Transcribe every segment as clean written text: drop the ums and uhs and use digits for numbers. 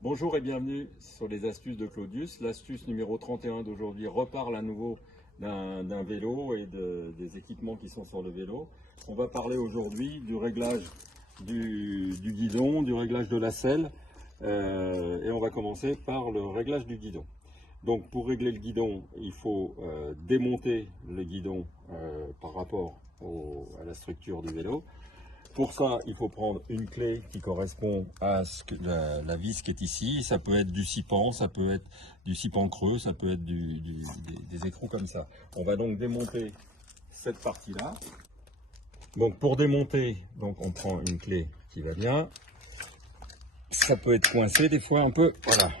Bonjour et bienvenue sur les astuces de Claudius. L'astuce numéro 31 d'aujourd'hui reparle à nouveau d'un vélo et des équipements qui sont sur le vélo. On va parler aujourd'hui du réglage du guidon, du réglage de la selle et on va commencer par le réglage du guidon. Donc pour régler le guidon, il faut démonter le guidon par rapport à la structure du vélo. Pour ça, il faut prendre une clé qui correspond à la vis qui est ici. Ça peut être du scipan, ça peut être du scipan creux, ça peut être des écrous comme ça. On va donc démonter cette partie-là. Donc pour démonter, on prend une clé qui va bien. Ça peut être coincé des fois un peu. Voilà.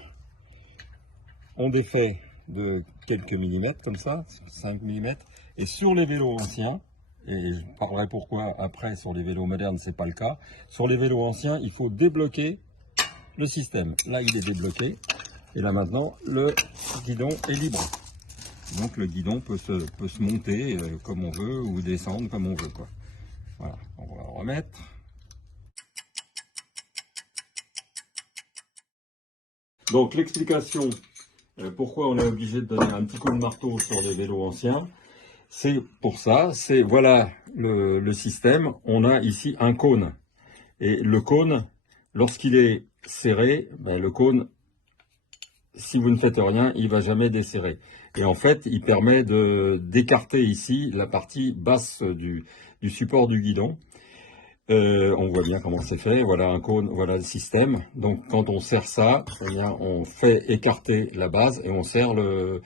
On défait de quelques millimètres comme ça, 5 mm. Et sur les vélos anciens, et je parlerai pourquoi après sur les vélos modernes c'est pas le cas. Sur les vélos anciens, il faut débloquer le système. Là il est débloqué et là maintenant le guidon est libre. Donc le guidon peut se monter comme on veut ou descendre comme on veut quoi. Voilà, on va remettre. Donc l'explication pourquoi on est obligé de donner un petit coup de marteau sur les vélos anciens. C'est pour ça, c'est voilà le système. On a ici un cône. Et le cône, lorsqu'il est serré, le cône, si vous ne faites rien, il ne va jamais desserrer. Et en fait, il permet d'écarter ici la partie basse du support du guidon. On voit bien comment c'est fait. Voilà un cône, voilà le système. Donc quand on serre ça, eh bien, on fait écarter la base et on serre le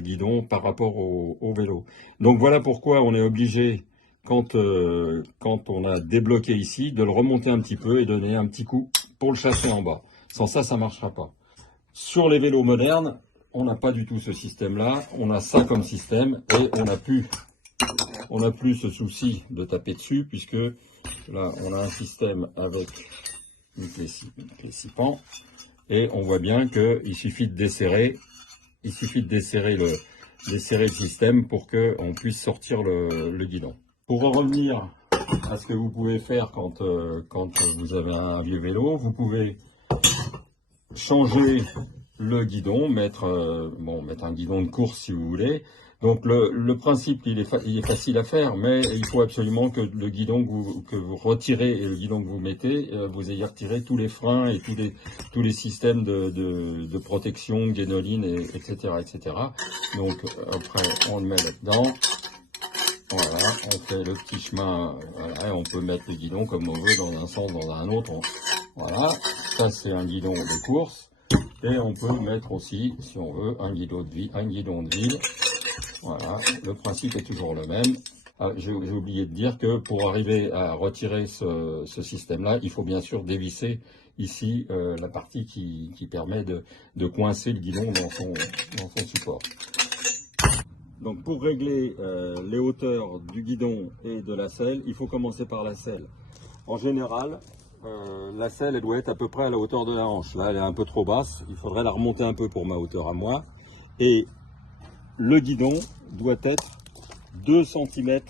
guidon par rapport au vélo. Donc voilà pourquoi on est obligé, quand on a débloqué ici, de le remonter un petit peu et donner un petit coup pour le chasser en bas. Sans ça, ça ne marchera pas. Sur les vélos modernes, on n'a pas du tout ce système-là. On a ça comme système et on n'a plus ce souci de taper dessus puisque là, on a un système avec une clé scipan et on voit bien qu'il suffit de desserrer. Il suffit de desserrer le système pour qu'on puisse sortir le guidon. Pour en revenir à ce que vous pouvez faire quand vous avez un vieux vélo, vous pouvez changer le guidon, mettre un guidon de course si vous voulez. Donc le principe il est facile à faire, mais il faut absolument que le guidon que vous retirez et le guidon que vous mettez, vous ayez retiré tous les freins et tous les systèmes de protection, guénoline, etc., etc. Donc après on le met là-dedans. Voilà, on fait le petit chemin, voilà, on peut mettre le guidon comme on veut dans un sens, dans un autre. Voilà, ça c'est un guidon de course. Et on peut mettre aussi, si on veut, un guidon de ville. Voilà, le principe est toujours le même. Ah, j'ai oublié de dire que pour arriver à retirer ce système-là, il faut bien sûr dévisser ici la partie qui permet de coincer le guidon dans son support. Donc pour régler les hauteurs du guidon et de la selle, il faut commencer par la selle. En général, la selle elle doit être à peu près à la hauteur de la hanche. Là elle est un peu trop basse, il faudrait la remonter un peu pour ma hauteur à moi. Et le guidon doit être 2 cm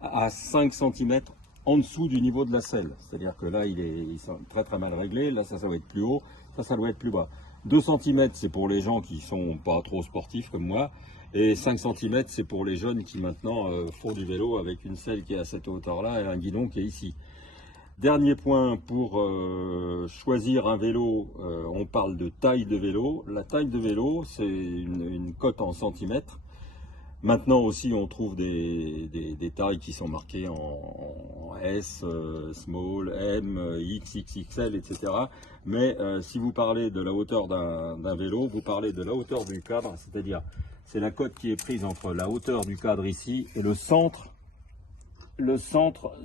à 5 cm en dessous du niveau de la selle. C'est-à-dire que là ils sont très très mal réglés, là ça doit être plus haut, ça doit être plus bas. 2 cm c'est pour les gens qui sont pas trop sportifs comme moi. Et 5 cm c'est pour les jeunes qui maintenant font du vélo avec une selle qui est à cette hauteur-là et un guidon qui est ici. Dernier point, pour choisir un vélo, on parle de taille de vélo. La taille de vélo, c'est une cote en centimètres. Maintenant aussi, on trouve des tailles qui sont marquées en S, small, M, X, XXL, etc. Mais si vous parlez de la hauteur d'un vélo, vous parlez de la hauteur du cadre, c'est-à-dire c'est la cote qui est prise entre la hauteur du cadre ici et le centre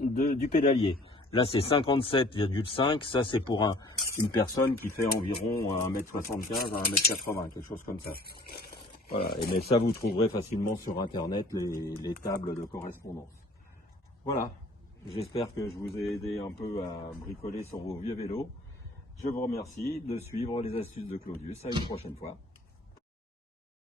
du pédalier. Là, c'est 57,5. Ça, c'est pour une personne qui fait environ 1m75 à 1m80, quelque chose comme ça. Voilà. Mais ça, vous trouverez facilement sur Internet les tables de correspondance. Voilà. J'espère que je vous ai aidé un peu à bricoler sur vos vieux vélos. Je vous remercie de suivre les astuces de Claudius. À une prochaine fois.